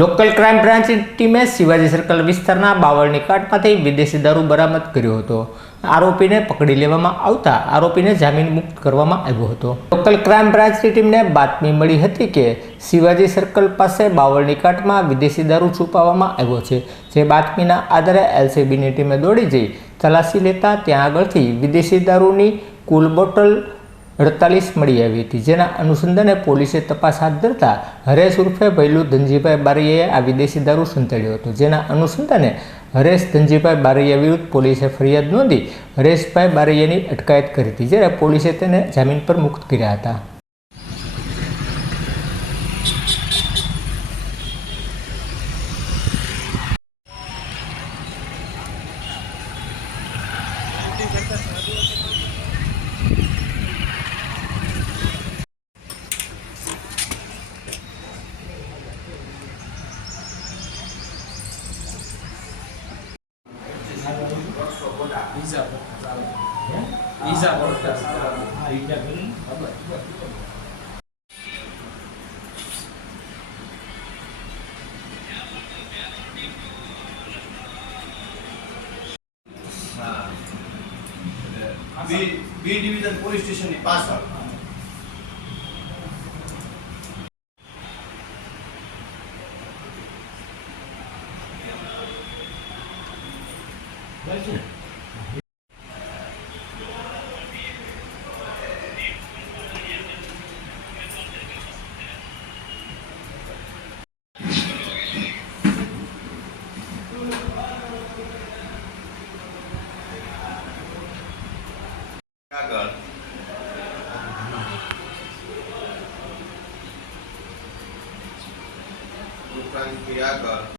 Local crime બ્રાન્ચની ટીમે Shivaji circle વિસ્તારના બાવળની કાટમાંથી વિદેશી દારૂ બરામદ કર્યો હતો. આરોપીને પકડી લેવામાં આવતા આરોપીને જામીન મુક્ત કરવામાં આવ્યો હતો. લોકલ ક્રાઇમ બ્રાન્ચની ટીમને બાતમી મળી હતી કે શિવાજી સર્કલ પાસે બાવળની કાટમાં વિદેશી દારૂ છુપાવવામાં આવ્યો છે. જે બાતમીના આધારે એલસીબીની ટીમે દોડી જઈ તલાશી લેતા ત્યાં આગળથી વિદેશી દારૂની કુલ બોટલ અડતાલીસ મળી આવી હતી. જેના અનુસંધાને પોલીસે તપાસ હાથ ધરતા હરેશ ઉર્ફે ભૈલું ધનજીભાઈ બારૈયાએ આ વિદેશી દારૂ સંતાડ્યો હતો. જેના અનુસંધાને હરેશ ધનજીભાઈ બારૈયા વિરુદ્ધ પોલીસે ફરિયાદ નોંધી હરેશભાઈ બારૈયાની અટકાયત કરી હતી, જ્યારે પોલીસે તેને જામીન પર મુક્ત કર્યા હતા. ઈજા ઈજા હા ઈજા કરી બી બી ડિવિઝન પોલીસ સ્ટેશનની પાછળ આગળ Frank Viagra.